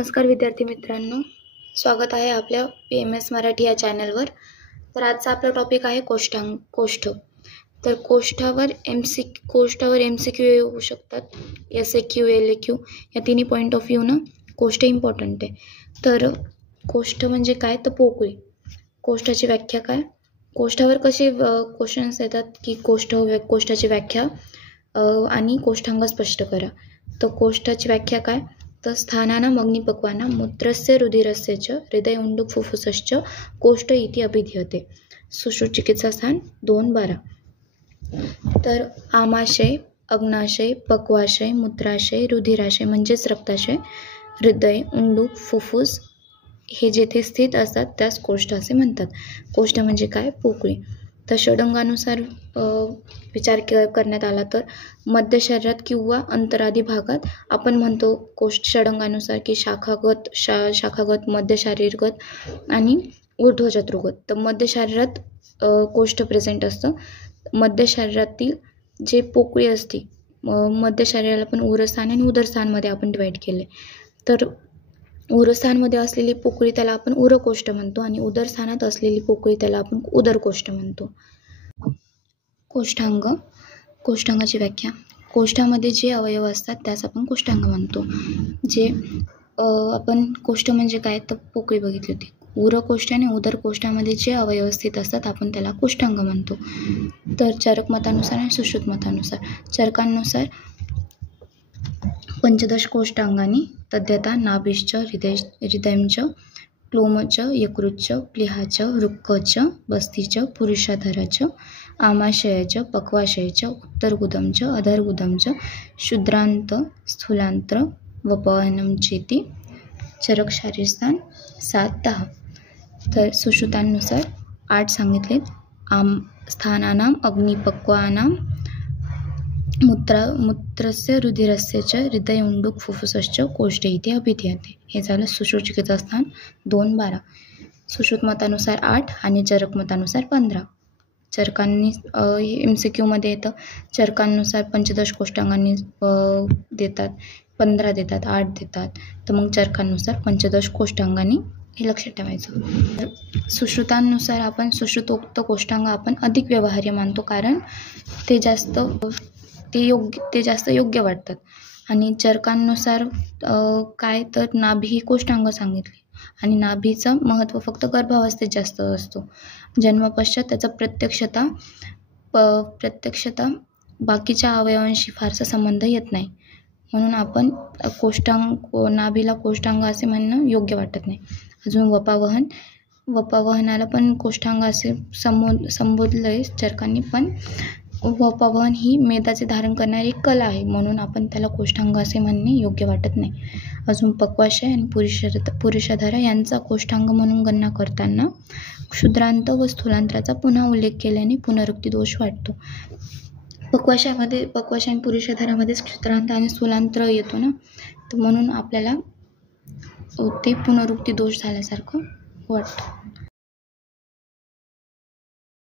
नमस्कार विद्यार्थी मित्रांनो, स्वागत आहे आपल्या PMS मराठी या चॅनलवर। तर आजचा आपला टॉपिक आहे कोष्ठ। तर कोष्ठावर MCQ येऊ शकतात। SAQ, LAQ या तिन्ही पॉईंट ऑफ व्ह्यू कोष्ठ इम्पॉर्टंट आहे। तर कोष्ठ म्हणजे काय, तर पोकळी। कोष्ठाची व्याख्या काय, कोष्ठावर कसे क्वेश्चन्स येतात की कोष्ठाची व्याख्या आणि कोष्ठांग स्पष्ट करा। तर कोष्ठाची व्याख्या काय, तर स्थानानाम अग्निपक्वानां मूत्रस्य रुधिरस्य च हृदय उंडुक फुफ्फुसश्च कोष्ठ इति अभिधीयते। सुश्रुत चिकित्सा स्थान 2-12। तर आमाशय, अग्नाशय, पक्वाशय, मूत्राशय, रुधिराशय म्हणजेच रक्ताशय, हृदय, उंडूक, फुफ्फुस हे जेथे स्थित असतात त्यास कोष्ठ असे म्हणतात। कोष्ठ म्हणजे काय, पोकळी। तर षडंगानुसार विचार करण्यात आला तर मध्य शरीरात किंवा अंतरादी भागात आपण म्हणतो कोष्ठ षडंगानुसार की शाखागत, मध्य शारीरगत आणि ऊर्ध्वशत्रुगत। तर मध्य शरीरात कोष्ठ प्रेझेंट असतं। मध्य शरीरातील जे पोकळी असते, मध्य शरीराला पण उरस्थान आणि उदरस्थानमध्ये आपण डिवाइड केले। तर उरस्थानमध्ये असलेली पोकळी त्याला आपण उरकोष्ठ म्हणतो आणि उदरस्थानात असलेली पोकळी त्याला आपण उदरकोष्ठ म्हणतो। कोष्ठांगाची व्याख्या, कोष्ठामध्ये जे अवयव असतात त्यास आपण कोष्ठांग म्हणतो। जे आपण कोष्ठ म्हणजे काय, तर पोकळी बघितली होती। उरकोष्ठ आणि उदरकोष्ठामध्ये जे अवयव स्थित असतात आपण त्याला कोष्ठांग म्हणतो। तर चरक मतानुसार आणि सुश्रुत मतानुसार, चरकांनुसार पंचदश कोष्ठांगानी तद्यथा नाभिश्च हृदयंच क्लोमच यकृच्च प्लीहाच वृक्कच बस्तीच पुरुषाधरच आमाशयच पक्वाशयच उत्तरगुदंच अधरगुदंच शुद्रांत स्थूलांत्र वपवनमचेती। चरक शारीरस्थान 7-10। तर सुश्रुतांनुसार 8 सांगितलेत। स्थानानाम अग्निपक्वानां मूत्रस्य रुधिरस्य च हृदय उंडुक फुफ्फुसश्च कोष्ठ इति अभिधीयते। हे झालं सुश्रुत चिकित्सा स्थान 2-12। सुश्रुत मतानुसार 8 आणि चरक मतानुसार 15। चरकांनी MCQ मध्ये येतं। चरकांनुसार पंचदश कोष्ठांगांनी देतात, 15 देतात, 8 देतात। तर मग चरकांनुसार पंचदश कोष्ठांगांनी हे लक्षात ठेवायचं। सुश्रुतांनुसार आपण सुश्रुतोक्त कोष्ठांग आपण अधिक व्यवहार्य मानतो, कारण ते जास्त योग्य वाटतात। आणि चरकांनुसार काय, तर नाभी ही कोष्ठांग सांगितली आणि नाभीचं महत्त्व फक्त गर्भावस्थेत जास्त असतो। जन्मपश्चात त्याचा प्रत्यक्षता बाकीच्या अवयवांशी फारसा संबंध येत नाही, म्हणून आपण नाभीला कोष्ठांग असे म्हणणं योग्य वाटत नाही। अजून वपावहनाला पण कोष्ठांग असे संबोधलंय चरकांनी, पण वपावहन ही मेदाचे धारण करणारी एक कला आहे, म्हणून आपण त्याला कोष्ठांग असे म्हणणे योग्य वाटत नाही। अजून पक्वाशय आणि पुरुषाधर यांचा कोष्ठांग म्हणून गणना करताना क्षुद्रांत व स्थूलांत्राचा पुन्हा उल्लेख केल्याने पुनरुक्ती दोष वाटतो। पक्वाशय आणि पुरुषाधरामध्येच क्षुद्रांत आणि स्थूलांत्र येतो ना, तर म्हणून आपल्याला ते पुनरुक्ती दोष झाल्यासारखं वाटतं।